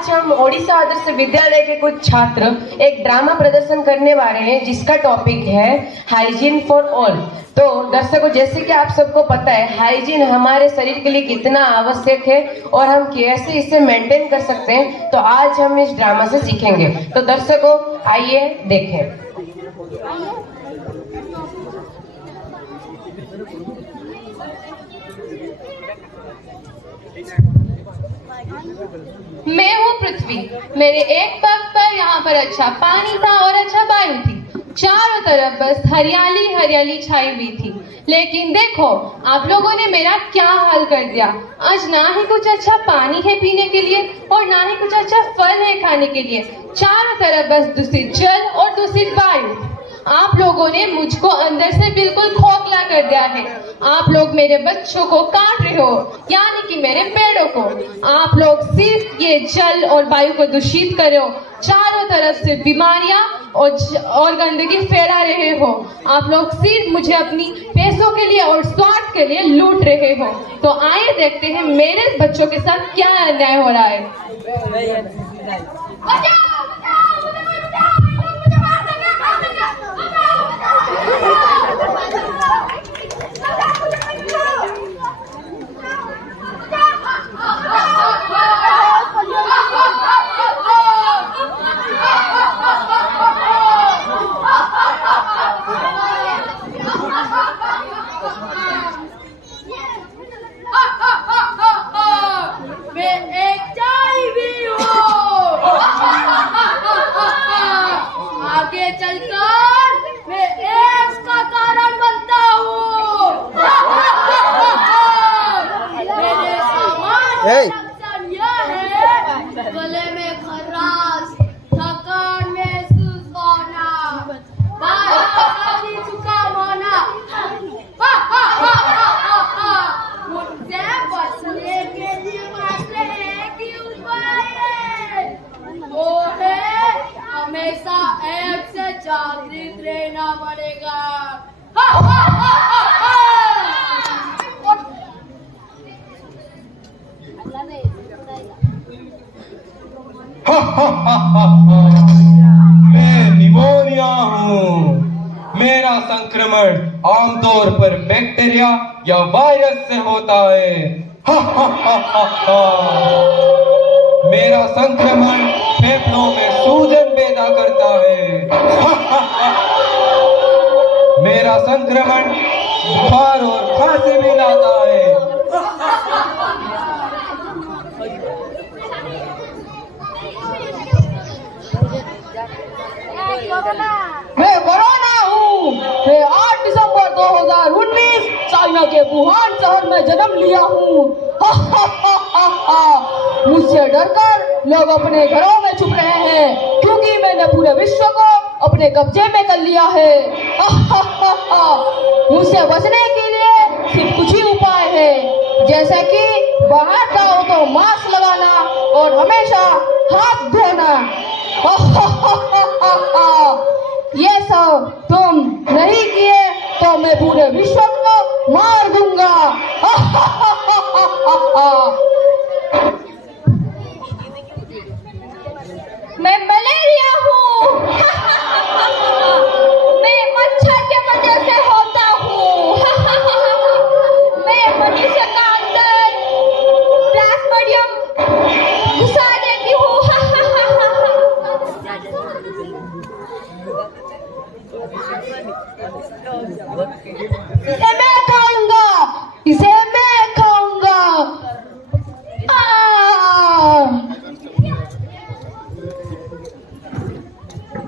आज हम ओडिशा आदर्श विद्यालय के कुछ छात्र एक ड्रामा प्रदर्शन करने वाले हैं जिसका टॉपिक है हाइजीन फॉर ऑल। तो दर्शकों, जैसे कि आप सबको पता है हाइजीन हमारे शरीर के लिए कितना आवश्यक है और हम कैसे इसे मेंटेन कर सकते हैं, तो आज हम इस ड्रामा से सीखेंगे। तो दर्शकों आइए देखें। मैं हूँ पृथ्वी। मेरे एक पग पर यहाँ पर अच्छा पानी था और अच्छा वायु थी। चारों तरफ बस हरियाली हरियाली छाई हुई थी। लेकिन देखो आप लोगों ने मेरा क्या हाल कर दिया। आज ना ही कुछ अच्छा पानी है पीने के लिए और ना ही कुछ अच्छा फल है खाने के लिए। चारों तरफ बस दूषित जल और दूषित वायु। आप लोगों ने मुझको अंदर से बिल्कुल खोखला कर दिया है। आप लोग मेरे बच्चों को काट रहे हो, यानी कि मेरे पेड़ों को। आप लोग सिर्फ ये जल और वायु को दूषित कर रहे हो। चारों तरफ से बीमारियां और गंदगी फैला रहे हो। आप लोग सिर्फ मुझे अपनी पैसों के लिए और स्वार्थ के लिए लूट रहे हो। तो आइए देखते हैं मेरे बच्चों के साथ क्या अन्याय हो रहा है। आगे चलकर मैं एड्स का कारण बनता हूँ। मेरे सामान्य लक्षण यह है गले में खराश, थकान महसूस होना, बाहर जुकाम होना। मुझसे बचने के लिए मात्र एक ही उपाय है, वो है हमेशा ऐप से जागृत रहना पड़ेगा। मैं निमोनिया हूँ। मेरा संक्रमण आमतौर पर बैक्टीरिया या वायरस से होता है। मेरा संक्रमण फेफड़ों में सूजन पैदा करता है। मेरा संक्रमण बुखार और खांसी भी लाता है। मैं कोरोना हूँ। मैं 8 दिसंबर 2019 चाइना के वुहान शहर में जन्म लिया हूँ। मुझसे डरकर लोग अपने घरों में छुप रहे हैं क्योंकि मैंने पूरे विश्व को अपने कब्जे में कर लिया है। मुझसे बचने के लिए सिर्फ कुछ ही उपाय है, जैसे कि बाहर जाओ तो मास्क लगाना और हमेशा हाथ धोना। ये सब तुम नहीं किए तो मैं पूरे विश्व को मार दूंगा। मैं मलेरिया हूँ। मैं मच्छर के वजह से होता हूँ। मैं मनुष्य का अंदर प्लाज्मोडियम घुसा देती हूँ। इसे मैं खाऊंगा, इसे मैं खाऊंगा।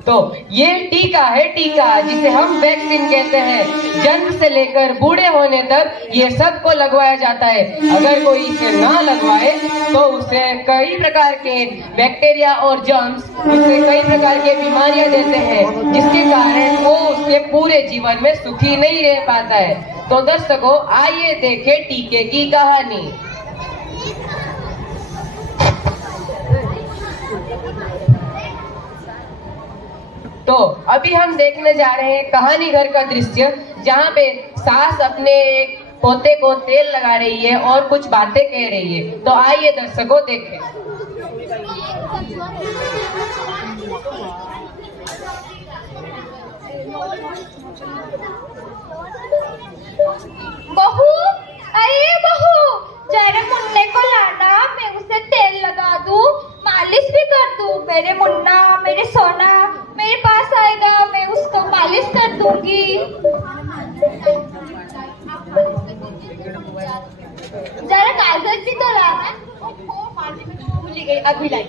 तो ये टीका है, टीका जिसे हम वैक्सीन कहते हैं। जन्म से लेकर बूढ़े होने तक ये सबको लगवाया जाता है। अगर कोई इसे ना लगवाए तो उसे कई प्रकार के बैक्टीरिया और जर्म्स उसे कई प्रकार के बीमारियां देते हैं, जिसके कारण वो उसके पूरे जीवन में सुखी नहीं रह पाता है। तो दर्शकों आइए देखें टीके की कहानी। तो अभी हम देखने जा रहे हैं कहानी घर का दृश्य, जहाँ पे सास अपने पोते को तेल लगा रही है और कुछ बातें कह रही है। तो आइए दर्शकों देखें। बहू, अरे बहू, जरा मुन्ने को लाना, मैं उसे तेल लगा दूं, मालिश भी कर दूं। मेरे मुन्ना, मेरे सोना मेरे पास आएगा, मैं उसको मालिश कर दूंगी। जरा कागज भी तो लाना। भूल गई, अभी लाई।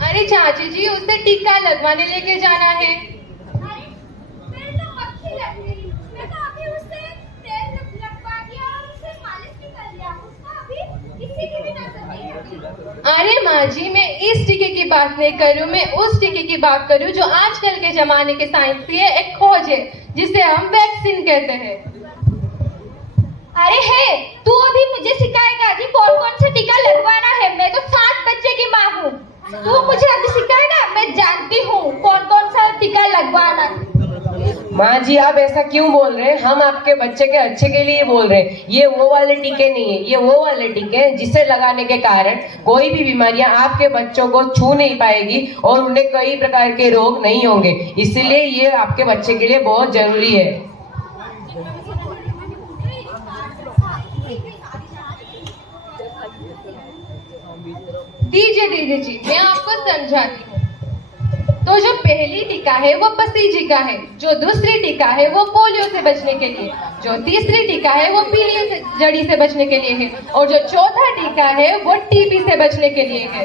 अरे चाची जी, उसे टीका लगवाने लेके जाना है। अरे माँ जी, मैं इस टीके की बात नहीं कर रही हूँ, मैं उस टीके की बात कर रही हूँ जो आजकल के जमाने के साइंस की एक खोज है, जिसे हम वैक्सीन कहते हैं। अरे है, तू अभी मुझे सिखाएगा कि कौन कौन सा टीका लगवाना है। मैं तो 7 बच्चे की माँ हूँ, तू मुझे अभी सिखाएगा। मैं जानती हूँ कौन कौन सा टीका लगवाना। माँ जी, आप ऐसा क्यों बोल रहे हैं? हम आपके बच्चे के अच्छे के लिए बोल रहे हैं। ये वो वाले टीके नहीं है, ये वो वाले टीके हैं जिसे लगाने के कारण कोई भी बीमारियां आपके बच्चों को छू नहीं पाएगी और उन्हें कई प्रकार के रोग नहीं होंगे। इसीलिए ये आपके बच्चे के लिए बहुत जरूरी है। दीजिए दीदी जी, मैं आपको समझाती हूँ। तो जो पहली टीका है वो पसीजी का है, जो दूसरी टीका है वो पोलियो से बचने के लिए, जो तीसरी टीका है वो पीली जड़ी से बचने के लिए है, और जो चौथा टीका है वो टीबी से बचने के लिए है।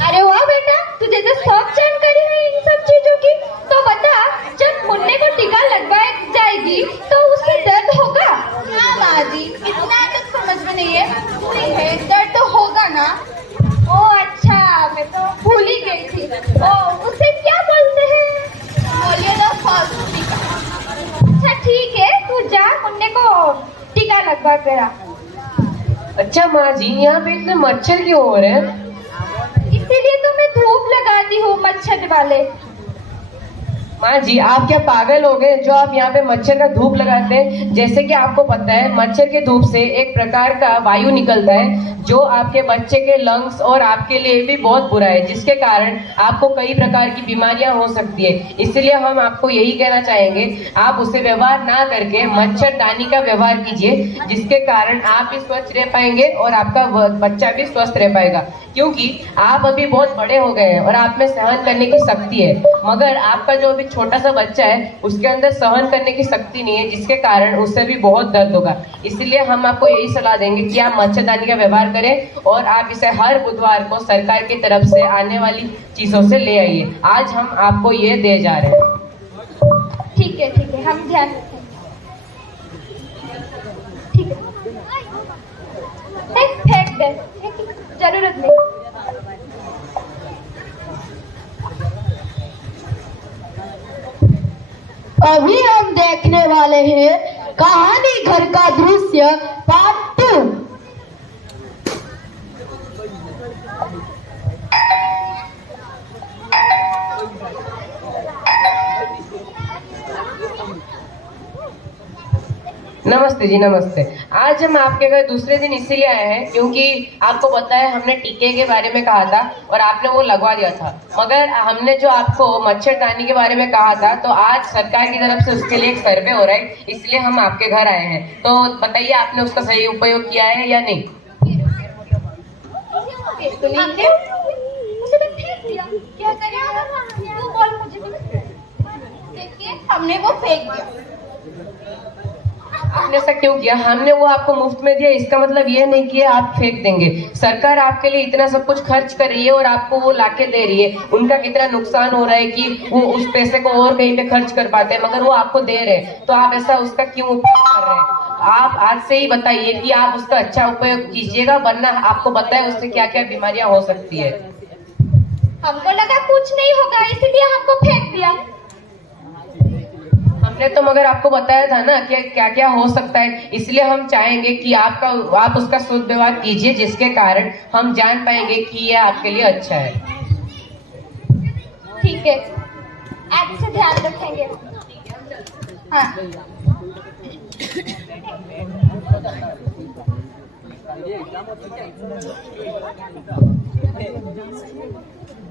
अरे वाह बेटा, तुझे तो सब जानकारी है इन सब चीजों की। तो बता, जब मुन्ने को टीका लगवाई जाएगी तो उससे दर्द होगा? हाँ माँ जी, इतना तो समझ में नहीं है, दर्द तो होगा ना। ओ अच्छा, मैं तो भूल ही गई थी। ओ, उसे क्या बोलते हैं? बोलिए तो फर्स्ट टीका। अच्छा ठीक है, तू जा, मुन्ने को टीका लगवा कर आ। अच्छा माँ जी, यहाँ पे इतने मच्छर क्यों हो रहे हैं? इसीलिए तो मैं धूप लगाती हूँ मच्छर वाले। माँ जी, आप क्या पागल हो गए जो आप यहाँ पे मच्छर का धूप लगाते हैं? जैसे कि आपको पता है, मच्छर के धूप से एक प्रकार का वायु निकलता है जो आपके बच्चे के लंग्स और आपके लिए भी बहुत बुरा है, जिसके कारण आपको कई प्रकार की बीमारियां हो सकती है। इसलिए हम आपको यही कहना चाहेंगे, आप उसे व्यवहार ना करके मच्छरदानी का व्यवहार कीजिए, जिसके कारण आप भी स्वच्छ रह पाएंगे और आपका बच्चा भी स्वस्थ रह पाएगा। क्योंकि आप अभी बहुत बड़े हो गए हैं और आप में सहन करने की शक्ति है, मगर आपका जो अभी छोटा सा बच्चा है उसके अंदर सहन करने की शक्ति नहीं है, जिसके कारण उससे भी बहुत दर्द होगा। इसलिए हम आपको यही सलाह देंगे कि आप मच्छरदानी का व्यवहार करें और आप इसे हर बुधवार को सरकार की तरफ से आने वाली चीजों से ले आइए। आज हम आपको ये दे जा रहे हैं। ठीक है, हम ध्यान रखेंगे। ठीक है, फेंक दे, जरूरत नहीं। अभी हम देखने वाले हैं कहानी घर का दृश्य पार्ट 2। नमस्ते जी, नमस्ते। आज हम आपके घर दूसरे दिन इसीलिए आए हैं क्योंकि आपको पता है हमने टीके के बारे में कहा था और आपने वो लगवा दिया था, मगर हमने जो आपको मच्छरदानी के बारे में कहा था, तो आज सरकार की तरफ से उसके लिए एक सर्वे हो रहा है, इसलिए हम आपके घर आए हैं। तो बताइए, आपने उसका सही उपयोग किया है या नहीं? उसे तो फेंक दिया, क्या करेगा? तू बोल मुझे भी। देखिए, हमने वो फेंक दिया। आपने ऐसा क्यों किया? हमने वो आपको मुफ्त में दिया, इसका मतलब ये नहीं कि आप फेंक देंगे। सरकार आपके लिए इतना सब कुछ खर्च कर रही है और आपको वो लाके दे रही है। उनका कितना नुकसान हो रहा है कि वो उस पैसे को और कहीं पे खर्च कर पाते हैं, मगर वो आपको दे रहे हैं, तो आप ऐसा उसका क्यों उपयोग कर रहे हैं? आप आज से ही बताइए कि आप उसका अच्छा उपयोग कीजिएगा, वरना आपको पता है उससे क्या क्या बीमारियां हो सकती है। हमको लगा कुछ नहीं होगा इसलिए हमको फेंक दिया। हमने तो मगर आपको बताया था ना कि क्या क्या हो सकता है, इसलिए हम चाहेंगे कि आप उसका सदुपयोग कीजिए, जिसके कारण हम जान पाएंगे कि ये आपके लिए अच्छा है। ठीक है, आज से ध्यान रखेंगे। हाँ।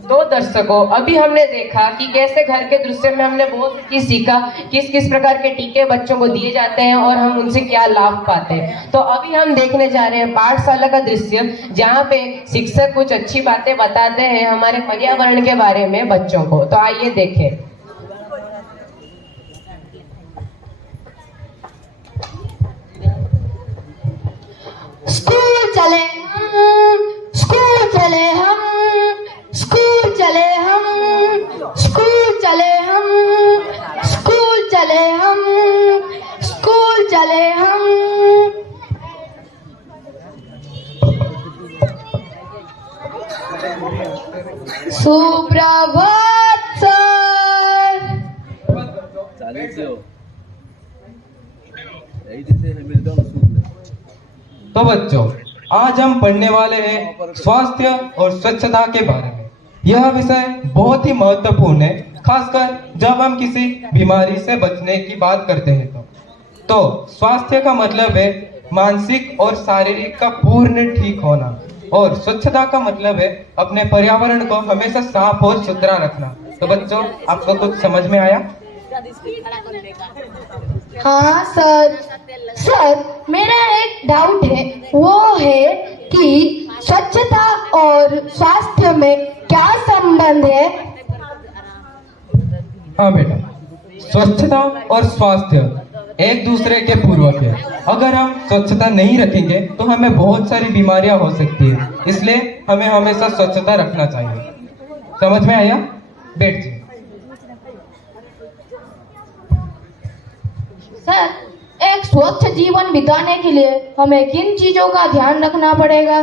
तो दर्शकों, अभी हमने देखा कि कैसे घर के दृश्य में हमने बहुत कुछ सीखा, किस किस प्रकार के टीके बच्चों को दिए जाते हैं और हम उनसे क्या लाभ पाते हैं। तो अभी हम देखने जा रहे हैं पाठशाला का दृश्य, जहाँ पे शिक्षक कुछ अच्छी बातें बताते हैं हमारे पर्यावरण के बारे में बच्चों को। तो आइए देखें। स्कूल चले हम, स्कूल चले हम, स्कूल चले हम, स्कूल चले हम, स्कूल चले हम, स्कूल चले हम। सुप्रभात सर। तो बच्चों, आज हम पढ़ने वाले हैं स्वास्थ्य और स्वच्छता के बारे में। यह विषय बहुत ही महत्वपूर्ण है, खासकर जब हम किसी बीमारी से बचने की बात करते हैं। तो स्वास्थ्य का मतलब है मानसिक और शारीरिक का पूर्ण ठीक होना, और स्वच्छता का मतलब है अपने पर्यावरण को हमेशा साफ और सुथरा रखना। तो बच्चों, आपको कुछ समझ में आया? हाँ सर। सर, मेरा एक डाउट है, वो है कि स्वच्छता और स्वास्थ्य में क्या संबंध है? हाँ बेटा, स्वच्छता और स्वास्थ्य एक दूसरे के पूरक है। अगर हम स्वच्छता नहीं रखेंगे तो हमें बहुत सारी बीमारियां हो सकती है, इसलिए हमें हमेशा स्वच्छता रखना चाहिए। समझ में आया? बैठ जाइए। सर, एक स्वस्थ जीवन बिताने के लिए हमें किन चीजों का ध्यान रखना पड़ेगा?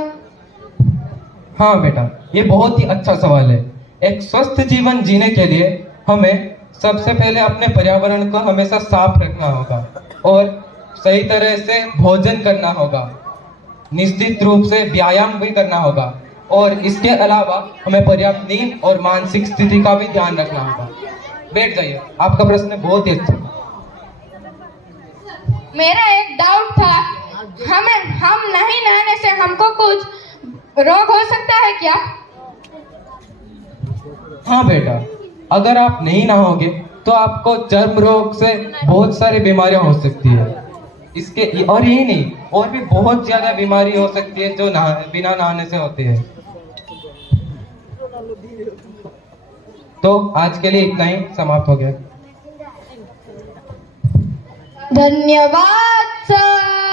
हाँ बेटा, ये बहुत ही अच्छा सवाल है। एक स्वस्थ जीवन जीने के लिए हमें सबसे पहले अपने पर्यावरण को हमेशा साफ रखना होगा और सही तरह से भोजन करना होगा, निश्चित रूप से व्यायाम भी करना होगा, और इसके अलावा हमें पर्याप्त नींद और मानसिक स्थिति का भी ध्यान रखना होगा। बैठ जाइए, आपका प्रश्न बहुत ही अच्छा। मेरा एक डाउट था, हम नहीं नहाने से हमको कुछ रोग हो सकता है क्या? हाँ बेटा, अगर आप नहीं नहाओगे तो आपको चर्म रोग से बहुत सारी बीमारियां हो सकती है। इसके और यही नहीं, और भी बहुत ज्यादा बीमारी हो सकती है जो बिना नहाने से होती है। तो आज के लिए इतना ही, समाप्त हो गया। धन्यवाद सर।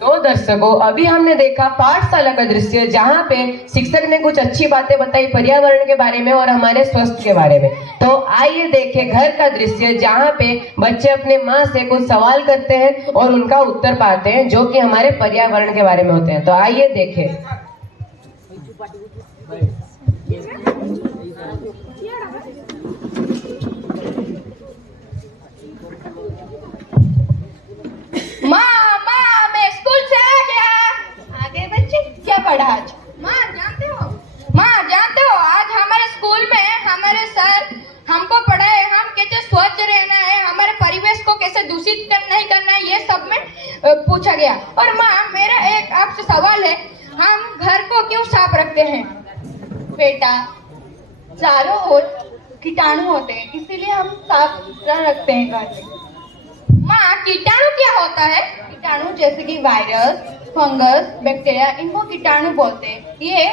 तो दर्शकों, अभी हमने देखा पाठशाला का दृश्य, जहाँ पे शिक्षक ने कुछ अच्छी बातें बताई पर्यावरण के बारे में और हमारे स्वास्थ्य के बारे में। तो आइए देखें घर का दृश्य, जहाँ पे बच्चे अपने माँ से कुछ सवाल करते हैं और उनका उत्तर पाते हैं, जो कि हमारे पर्यावरण के बारे में होते हैं। तो आइए देखें। मैं स्कूल से आ गया। आगे बच्चे क्या पढ़ा आज? माँ जानते हो आज हमारे स्कूल में हमारे सर हमको पढ़ाए, हम कैसे स्वच्छ रहना है, हमारे परिवेश को कैसे दूषित नहीं करना है, ये सब में पूछा गया। और माँ, मेरा एक आपसे सवाल है, हम घर को क्यों साफ रखते हैं? बेटा, चारों ओर कीटाणु होते हैं, इसीलिए हम साफ सुथरा रखते हैं घर में। माँ, कीटाणु क्या होता है? कीटाणु जैसे कि वायरस, फंगस, बैक्टीरिया, इनको कीटाणु बोलते हैं। ये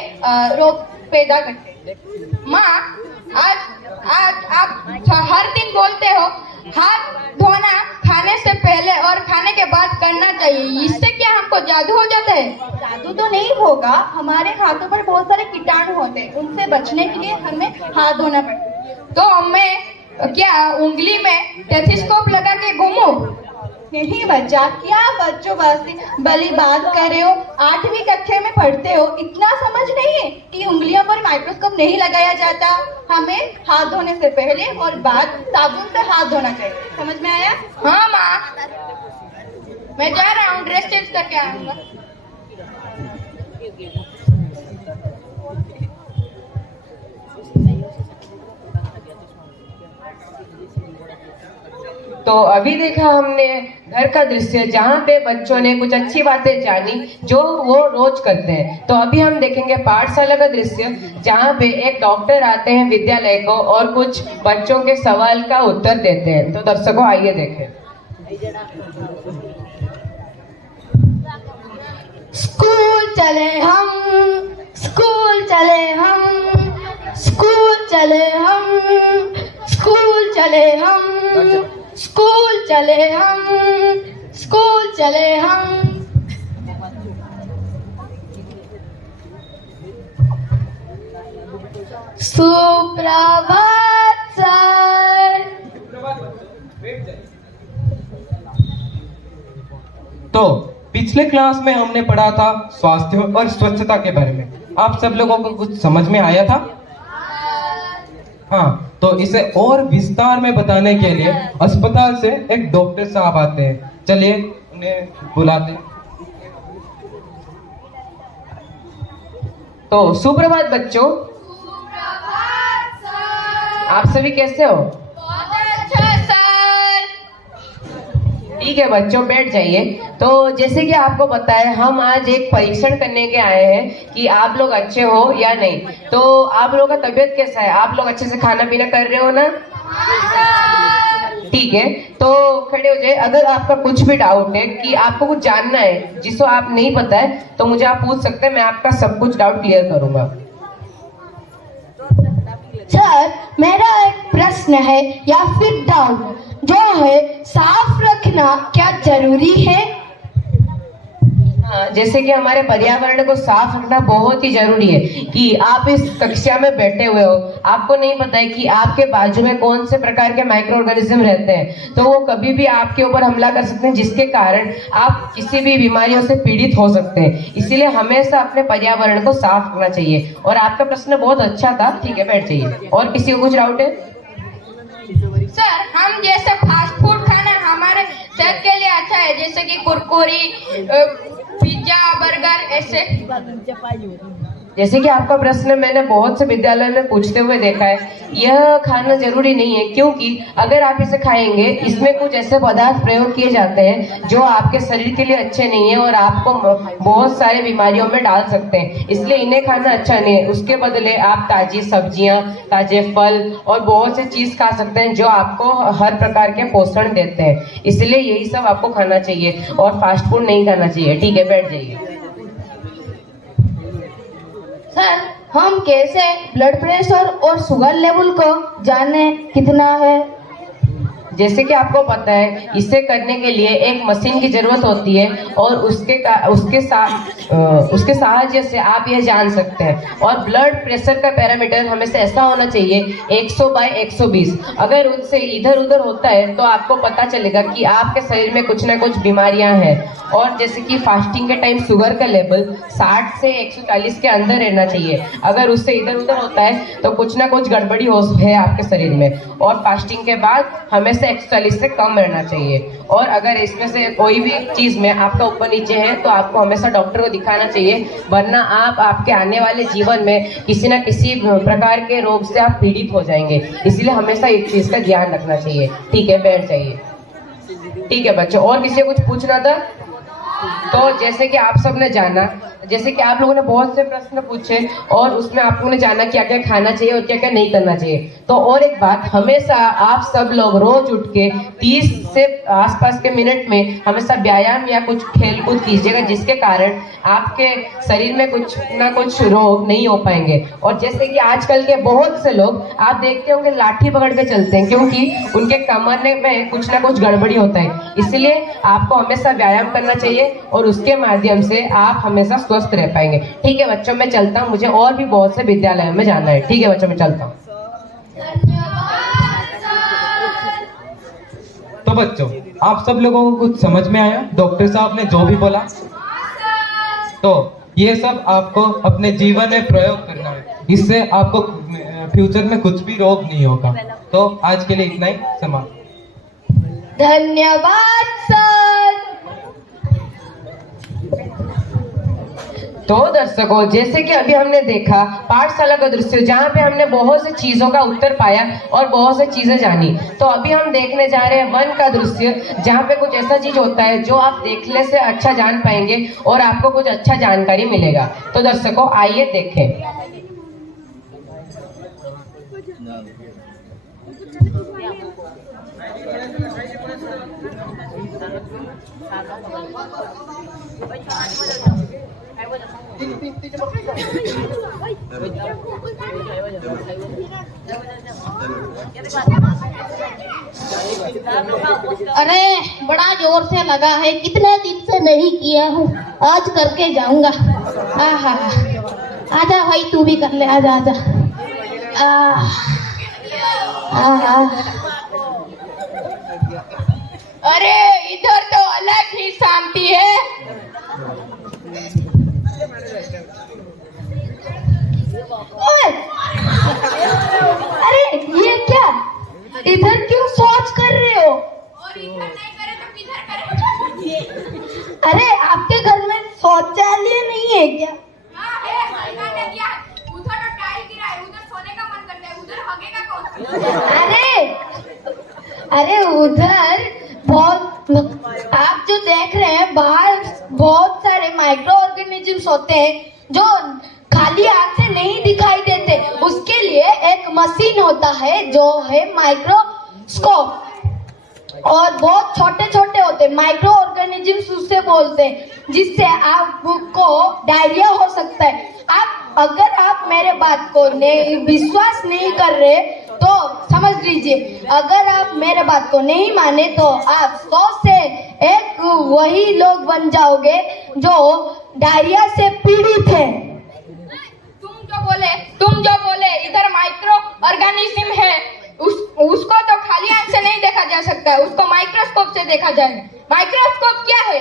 रोग पैदा करते हैं। माँ, आज आप हर दिन बोलते हो हाथ धोना खाने से पहले और खाने के बाद करना चाहिए, इससे क्या हमको जादू हो जाता है? जादू तो नहीं होगा, हमारे हाथों पर बहुत सारे कीटाणु होते हैं, उनसे बचने के लिए हमें हाथ धोना पड़ता है। तो मैं क्या उंगली में टेथिस्कोप लगा के घूमूं? नहीं बच्चा, क्या बच्चों वास्ते भली बात कर रहे हो। 8वीं कक्षा में पढ़ते हो, इतना समझ नहीं है कि उंगलियों पर माइक्रोस्कोप नहीं लगाया जाता। हमें हाथ धोने से पहले और बाद साबुन से हाथ धोना चाहिए। समझ में आया? हाँ माँ, मैं जा रहा हूँ, ड्रेस चेंज करके आऊंगा। तो अभी देखा हमने घर का दृश्य जहाँ पे बच्चों ने कुछ अच्छी बातें जानी जो वो रोज करते हैं। तो अभी हम देखेंगे पाठशाला का दृश्य जहाँ पे एक डॉक्टर आते हैं विद्यालय को और कुछ बच्चों के सवाल का उत्तर देते हैं। तो दर्शकों आइए देखें। स्कूल चले हम, स्कूल चले हम, स्कूल चले हम, स्कूल चले हम, स्कूल चले हम, स्कूल चले हम। सुप्रभात सर। तो पिछले क्लास में हमने पढ़ा था स्वास्थ्य और स्वच्छता के बारे में। आप सब लोगों को कुछ समझ में आया था? हाँ, तो इसे और विस्तार में बताने के लिए अस्पताल से एक डॉक्टर साहब आते हैं। चलिए उन्हें बुलाते हैं। तो सुप्रभात बच्चों, आप सभी कैसे हो? अच्छा सर। ठीक है बच्चों, बैठ जाइए। तो जैसे कि आपको पता है, हम आज एक परीक्षण करने के आए हैं कि आप लोग अच्छे हो या नहीं। तो आप लोगों का तबीयत कैसा है? आप लोग अच्छे से खाना पीना कर रहे हो ना? ठीक है, तो खड़े हो जाए। अगर आपका कुछ भी डाउट है कि आपको कुछ जानना है जिसको आप नहीं पता है, तो मुझे आप पूछ सकते हैं, मैं आपका सब कुछ डाउट क्लियर करूंगा। सर, मेरा एक प्रश्न है या फिर डाउट जो है, साफ रखना क्या जरूरी है? हाँ, जैसे कि हमारे पर्यावरण को साफ रखना बहुत ही जरूरी है। कि आप इस कक्षा में बैठे हुए हो, आपको नहीं पता है कि आपके बाजू में कौन से प्रकार के माइक्रो ऑर्गेनिज्म रहते हैं, तो वो कभी भी आपके ऊपर हमला कर सकते हैं, जिसके कारण आप किसी भी बीमारियों से पीड़ित हो सकते हैं। इसीलिए हमेशा अपने पर्यावरण को साफ रखना चाहिए। और आपका प्रश्न बहुत अच्छा था। ठीक है, बैठ जाइए। और किसी को कुछ डाउट है? सर, हम जैसे फास्ट फूड खाना हमारे सेहत के लिए अच्छा है, जैसे कि कुरकुरी, पिज्जा, बर्गर ऐसे। जैसे कि आपका प्रश्न मैंने बहुत से विद्यालय में पूछते हुए देखा है, यह खाना जरूरी नहीं है, क्योंकि अगर आप इसे खाएंगे, इसमें कुछ ऐसे पदार्थ प्रयोग किए जाते हैं जो आपके शरीर के लिए अच्छे नहीं है और आपको बहुत सारी बीमारियों में डाल सकते हैं। इसलिए इन्हें खाना अच्छा नहीं है। उसके बदले आप ताजी सब्जियां, ताजे फल और बहुत से चीज खा सकते हैं जो आपको हर प्रकार के पोषण देते हैं। इसलिए यही सब आपको खाना चाहिए और फास्ट फूड नहीं खाना चाहिए। ठीक है, बैठ जाइए। सर, हम कैसे ब्लड प्रेशर और शुगर लेवल को जाने कितना है? जैसे कि आपको पता है, इसे करने के लिए एक मशीन की जरूरत होती है और उसके सहायता से आप यह जान सकते हैं। और ब्लड प्रेशर का पैरामीटर हमेशा ऐसा होना चाहिए 100/120। अगर उससे इधर उधर होता है तो आपको पता चलेगा कि आपके शरीर में कुछ ना कुछ बीमारियां हैं। और जैसे कि फास्टिंग के टाइम शुगर का लेवल 60 से 140 के अंदर रहना चाहिए। अगर उससे इधर उधर होता है तो कुछ ना कुछ गड़बड़ी है आपके शरीर में। और फास्टिंग के बाद हमेशा 140 से कम रहना चाहिए। और अगर इसमें से कोई भी चीज में आपका ऊपर नीचे है तो आपको हमेशा डॉक्टर को दिखाना चाहिए, वरना आप आपके आने वाले जीवन में किसी न किसी प्रकार के रोग से आप पीड़ित हो जाएंगे। इसलिए हमेशा एक चीज का ध्यान रखना चाहिए। ठीक है, बैठ जाइए। ठीक है बच्चों, और किसी को कुछ पूछना था? तो जैसे कि आप सब ने जाना, जैसे कि आप लोगों ने बहुत से प्रश्न पूछे और उसमें आप लोगों ने जाना क्या क्या खाना चाहिए और क्या क्या नहीं करना चाहिए। तो और एक बात, हमेशा आप सब लोग रोज उठ के 30 से आसपास के मिनट में हमेशा व्यायाम या कुछ खेल कूद कीजिएगा, जिसके कारण आपके शरीर में कुछ ना कुछ रोग नहीं हो पाएंगे। और जैसे कि आजकल के बहुत से लोग आप देखते होंगे लाठी पकड़ के चलते हैं, क्योंकि उनके कमर में कुछ ना कुछ गड़बड़ी होता है। इसलिए आपको हमेशा व्यायाम करना चाहिए और उसके माध्यम से आप हमेशा स्वस्थ रह पाएंगे। ठीक है बच्चों, मैं चलता हूँ, मुझे और भी बहुत से विद्यालयों में जाना है। ठीक है बच्चों, मैं चलता हूँ। तो बच्चों, आप सब लोगों को कुछ समझ में आया डॉक्टर साहब ने जो भी बोला? तो ये सब आपको अपने जीवन में प्रयोग करना है, इससे आपको फ्यूचर में कुछ भी रोग नहीं होगा। तो आज के लिए इतना ही, समाप्त। धन्यवाद सर। तो दर्शकों, जैसे कि अभी हमने देखा पाठशाला का दृश्य, जहाँ पे हमने बहुत सी चीजों का उत्तर पाया और बहुत सी चीजें जानी। तो अभी हम देखने जा रहे हैं वन का दृश्य, जहाँ पे कुछ ऐसा चीज होता है जो आप देखने से अच्छा जान पाएंगे और आपको कुछ अच्छा जानकारी मिलेगा। तो दर्शकों, आइए देखें। अरे बड़ा जोर से लगा है, कितने दिन से नहीं किया हूँ, आज करके जाऊंगा। आहा, आजा भाई तू भी कर ले, आजा आजा। आहा, अरे इधर तो अलग ही शांति है। ओए, अरे ये क्या, इधर क्यों शौच कर रहे हो? और इधर नहीं करे तो किधर करे? अरे आपके घर में शौचालय नहीं है क्या? उधर तो टाइल गिरा है, उधर सोने का मन करता है, उधर हगेगा कौन? अरे उधर बहुत, आप जो देख रहे हैं बाहर बहुत सारे माइक्रो ऑर्गेनिजम्स होते हैं जो खाली आंख से नहीं दिखाई देते। उसके लिए एक मशीन होता है जो है माइक्रोस्कोप, और बहुत छोटे छोटे होते हैं माइक्रो ऑर्गेनिजम्स उससे बोलते हैं, जिससे आपको डायरिया हो सकता है। अगर आप मेरे बात को विश्वास नहीं कर रहे तो समझ लीजिए, अगर आप मेरे बात को नहीं माने तो आप 100 से एक वही लोग बन जाओगे जो डायरिया से पीड़ित हैं। तुम जो बोले इधर माइक्रो ऑर्गेनिज्म है, उसको तो खाली आंख से नहीं देखा जा सकता है, उसको माइक्रोस्कोप से देखा जाएगा। माइक्रोस्कोप क्या है?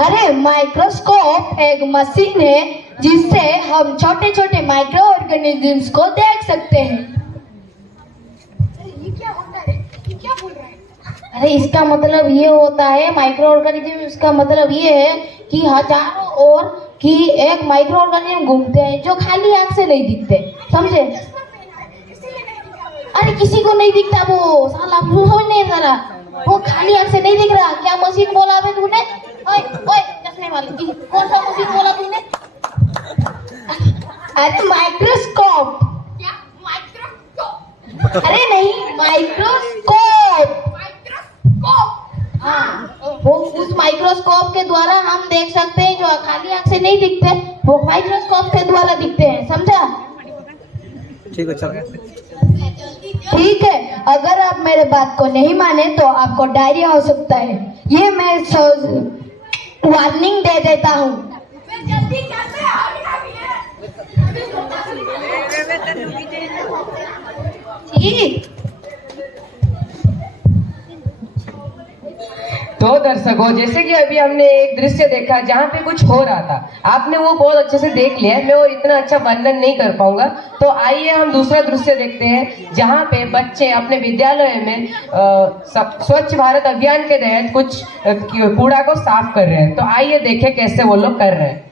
अरे माइक्रोस्कोप एक मशीन है जिससे हम छोटे छोटे माइक्रो ऑर्गेनिजम्स को देख सकते हैं। ये क्या होता है? ये क्या बोल रहा है? अरे इसका मतलब ये होता है, माइक्रो ऑर्गेनिज्म, इसका मतलब ये है कि हजारों और कि एक माइक्रो ऑर्गेनिज्म घूमते हैं जो खाली आंख से नहीं दिखते, समझे? अरे किसी को नहीं दिखता वो, साला समझ नहीं रहा, वो खाली आंख से नहीं दिख रहा। क्या मशीन बोला बे तूने? ओए ओए चश्मे वाले, कौन सा मशीन बोला तूने? अरे माइक्रोस्कोप। क्या माइक्रोस्कोप? अरे नहीं, माइक्रोस्कोप। माइक्रोस्कोप, हाँ, वो उस माइक्रोस्कोप के द्वारा हम देख सकते हैं जो खाली आंख से नहीं दिखते, वो माइक्रोस्कोप के द्वारा दिखते हैं, समझा? ठीक है, चल। ठीक है, अगर आप मेरे बात को नहीं माने तो आपको डायरिया हो सकता है, ये मैं वार्निंग दे देता हूँ। ठीक। तो दर्शकों, जैसे कि अभी हमने एक दृश्य देखा जहाँ पे कुछ हो रहा था, आपने वो बहुत अच्छे से देख लिया है, मैं वो इतना अच्छा वर्णन नहीं कर पाऊंगा। तो आइए हम दूसरा दृश्य देखते हैं जहाँ पे बच्चे अपने विद्यालय में स्वच्छ भारत अभियान के तहत कुछ कूड़ा को साफ कर रहे हैं। तो आइए देखें कैसे वो लोग कर रहे हैं।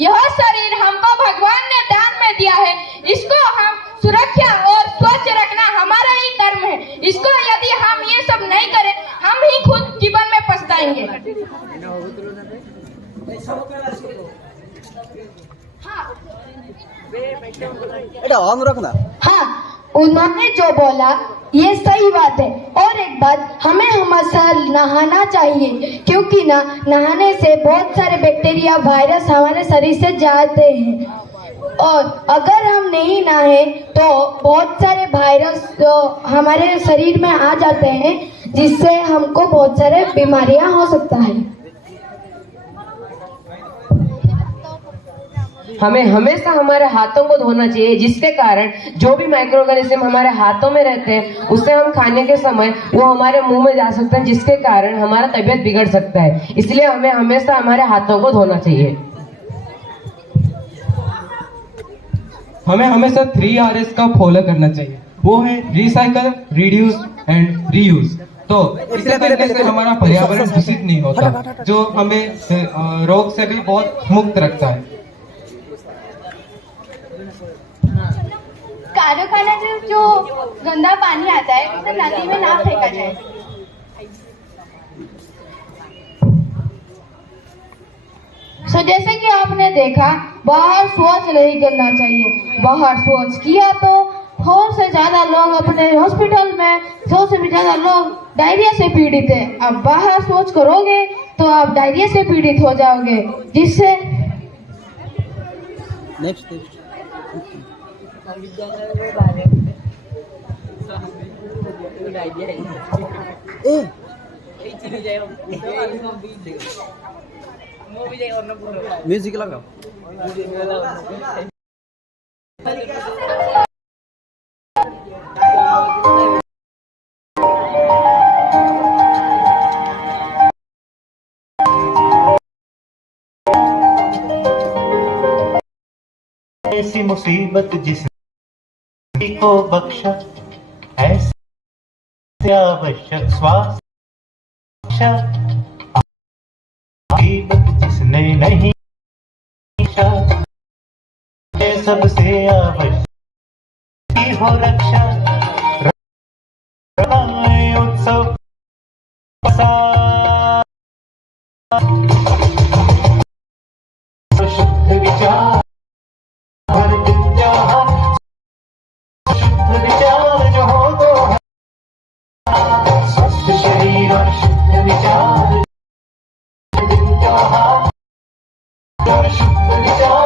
यह शरीर हमको भगवान ने दान में दिया है, इसको हम सुरक्षा और स्वच्छ रखना हमारा ही कर्म है। इसको यदि हम ये सब नहीं करें, हम ही खुद जीवन में पछताएंगे। हाँ, उन्होंने जो बोला ये सही बात है। और एक बात, हमें हमेशा नहाना चाहिए, क्योंकि नहाने से बहुत सारे बैक्टीरिया, वायरस हमारे शरीर से जाते हैं। और अगर हम नहीं नहाए तो बहुत सारे वायरस हमारे शरीर में आ जाते हैं, जिससे हमको बहुत सारे बीमारियां हो सकता है। हमें हमेशा हमारे हाथों को धोना चाहिए, जिसके कारण जो भी माइक्रो ऑर्गेनिज्म हमारे हाथों में रहते हैं उससे हम खाने के समय वो हमारे मुंह में जा सकते हैं, जिसके कारण हमारा तबीयत बिगड़ सकता है। इसलिए हमें हमेशा हमारे हाथों को धोना चाहिए। हमें हमेशा 3 Rs का फॉलो करना चाहिए। वो है रिसाइकल, रिड्यूस एंड रीयूज। तो इसे करने से हमारा पर्यावरण दूषित नहीं होता, जो हमें रोग से भी बहुत मुक्त रखता है। कारखाना से जो गंदा पानी आता है उसे नदी में ना फेंका जाए। जैसे कि आपने देखा, बाहर शौच नहीं करना चाहिए। बाहर शौच किया तो 100 से ज्यादा लोग अपने हॉस्पिटल में, 100 से भी ज्यादा लोग डायरिया से पीड़ित है। अब बाहर शौच करोगे तो आप डायरिया से पीड़ित हो जाओगे, जिससे नेक्स्ट म्यूजिक लगाओ। ऐसी मुसीबत जिसने को बख्शा, ऐसे आवश्यक स्वास्थ्य मुसीबत जिसने नहीं बख्शा, सबसे आवश्यक हो रक्षा। उत्सव शुद्ध विचार, शुद्ध विचार जो हो तो स्वस्थ शरीर और शुद्ध विचार, और शुद्ध विचार